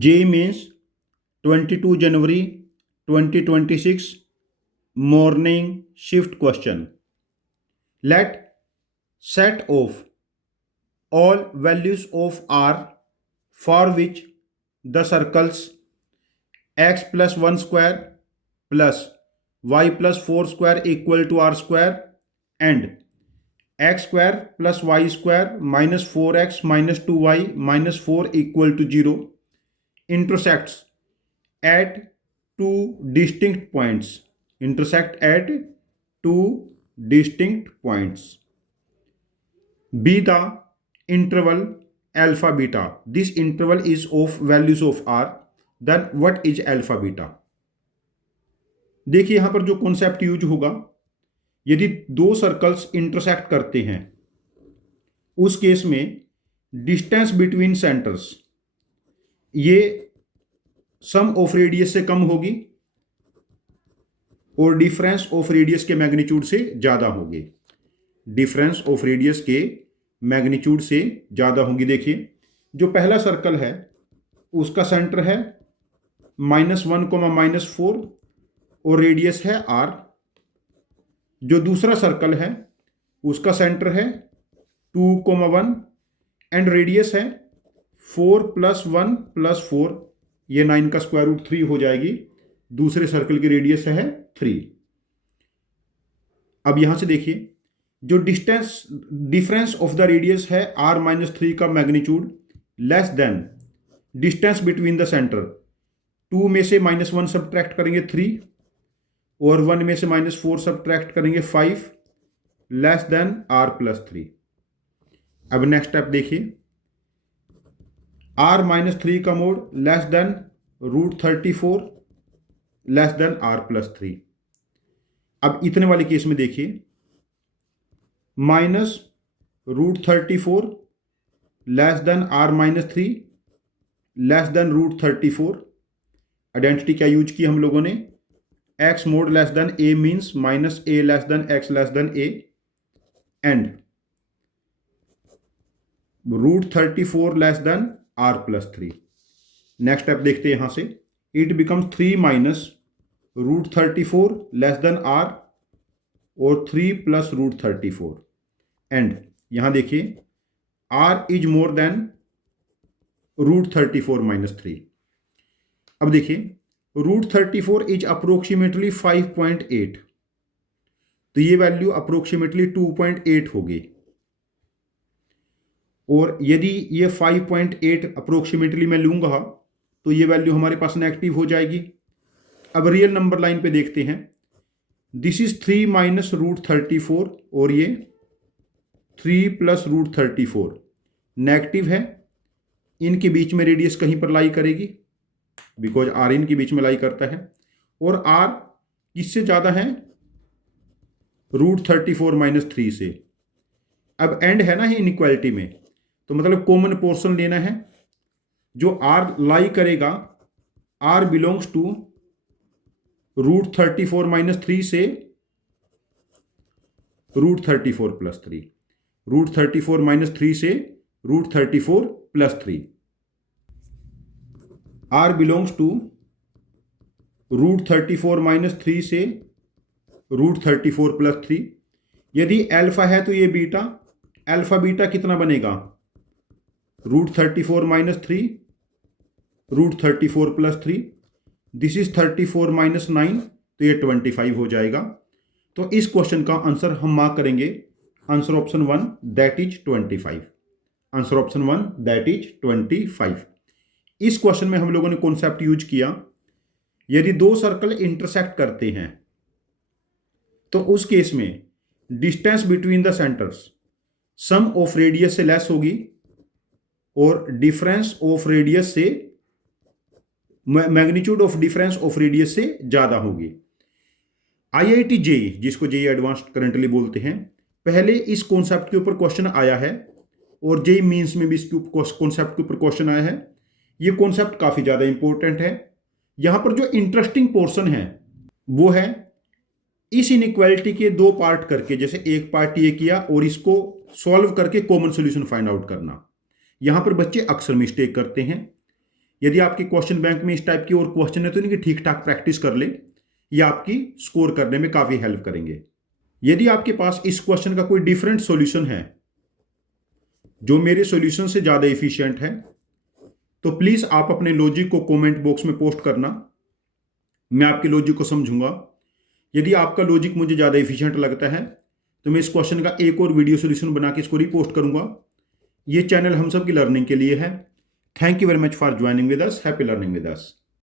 JEE Mains 22 January 2026 morning shift question. Let set of all values of R for which the circles x plus 1 square plus y plus 4 square equal to R square and x square plus y square minus 4x minus 2y minus 4 equal to 0 intersect at two distinct points. Be the interval alpha beta. This interval is of values of R. Then what is alpha beta? देखिए यहां पर जो concept use होगा, यदि दो circles intersect करते हैं उस केस में डिस्टेंस बिटवीन सेंटर्स ये सम ऑफ रेडियस से कम होगी और डिफरेंस ऑफ रेडियस के मैग्नीट्यूड से ज्यादा होगी। डिफरेंस ऑफ रेडियस के मैग्नीट्यूड से ज्यादा होगी। देखिए जो पहला सर्कल है उसका सेंटर है -1, -4 और रेडियस है r। जो दूसरा सर्कल है उसका सेंटर है 2, 1 एंड रेडियस है 4 + 1 + 4, ये 9 का स्क्वायर रूट 3 हो जाएगी। दूसरे सर्कल की रेडियस है 3। अब यहां से देखिए जो डिफरेंस ऑफ द रेडियस है r-3 का magnitude less than distance between the centre. 2 में से -1 सब्ट्रैक्ट करेंगे 3 और 1 में से -4 सब्ट्रैक्ट करेंगे 5 लेस देन r+3। अब नेक्स्ट स्टेप देखिए r-3 का mode less than √34 less than r+3। अब इतने वाले केस में देखिए -√34 less than r-3 less than √34। Identity क्या यूज की हम लोगों ने? x mode less than a means -a less than x less than a and √34 less than r+3। Next step देखते हैं यहां से। It becomes 3 - √34 less than r और 3 + √34 एंड यहां देखिए r इज मोर देन √34 - 3। अब देखिए √34 इज अप्रोक्सीमेटली 5.8, तो ये वैल्यू अप्रोक्सीमेटली 2.8 होगी। और यदि ये 5.8 अप्रोक्सीमेटली मैं लूंगा तो ये वैल्यू हमारे पास नेगेटिव हो जाएगी। अब रियल नंबर लाइन पे देखते हैं। दिस इज 3 - √34 और ये 3 + √34 नेगेटिव है। इनके बीच में रेडियस कहीं पर लाई करेगी बिकॉज r इनके बीच में लाई करता है और r किससे ज्यादा है? √34 - 3 से। अब एंड है ना ही इनइक्वालिटी में, तो मतलब कॉमन पोर्शन लेना है। जो r लाई करेगा r बिलोंग्स टू √34 - 3 से √34 + 3, √34 - 3 से √34 + 3। r बिलोंग्स टू √34 - 3 से √34 + 3। यदि अल्फा है तो ये बीटा, अल्फा बीटा कितना बनेगा? √34 - 3 √34 + 3। दिस इज 34 - 9, तो ये 25 हो जाएगा। तो इस क्वेश्चन का आंसर हम मार्क करेंगे answer option 1 that is 25। Answer option 1 that is 25। इस क्वेश्चन में हम लोगों ने कॉन्सेप्ट यूज किया, यदि दो सर्कल इंटरसेक्ट करते हैं तो उस केस में distance between the centres sum of radius से लेस होगी और डिफरेंस ऑफ रेडियस से magnitude of difference of radius से ज्यादा होगी। IIT JEE, जिसको JEE एडवांस्ड करंटली बोलते हैं, पहले इस कॉन्सेप्ट के ऊपर क्वेश्चन आया है और JEE मींस में भी इस कॉन्सेप्ट के ऊपर क्वेश्चन आया है। ये कॉन्सेप्ट काफी ज्यादा इंपॉर्टेंट है। यहां पर जो इंटरेस्टिंग पोर्शन है वो है इस इनइक्वालिटी के दो पार्ट करके, जैसे एक पार्ट ये किया और इसको सॉल्व करके कॉमन सॉल्यूशन फाइंड आउट करना। यहां पर बच्चे अक्सर मिस्टेक करते हैं। यदि आपके क्वेश्चन बैंक में इस टाइप की और क्वेश्चन है तो इनकी ठीक ठाक प्रैक्टिस कर ले, ये आपकी स्कोर करने में काफ़ी हेल्प करेंगे। यदि आपके पास इस क्वेश्चन का कोई डिफरेंट सॉल्यूशन है जो मेरे सॉल्यूशन से ज़्यादा एफिशिएंट है, तो प्लीज़ आप अपने लॉजिक को कमेंट बॉक्स में पोस्ट करना, मैं आपके लॉजिक को समझूंगा। यदि आपका लॉजिक मुझे ज़्यादा एफिशिएंट लगता है तो मैं इस क्वेश्चन का एक और वीडियो सॉल्यूशन बना के इसको रीपोस्ट करूंगा। ये चैनल हम सब की लर्निंग के लिए है। Thank you very much for joining with us. Happy learning with us.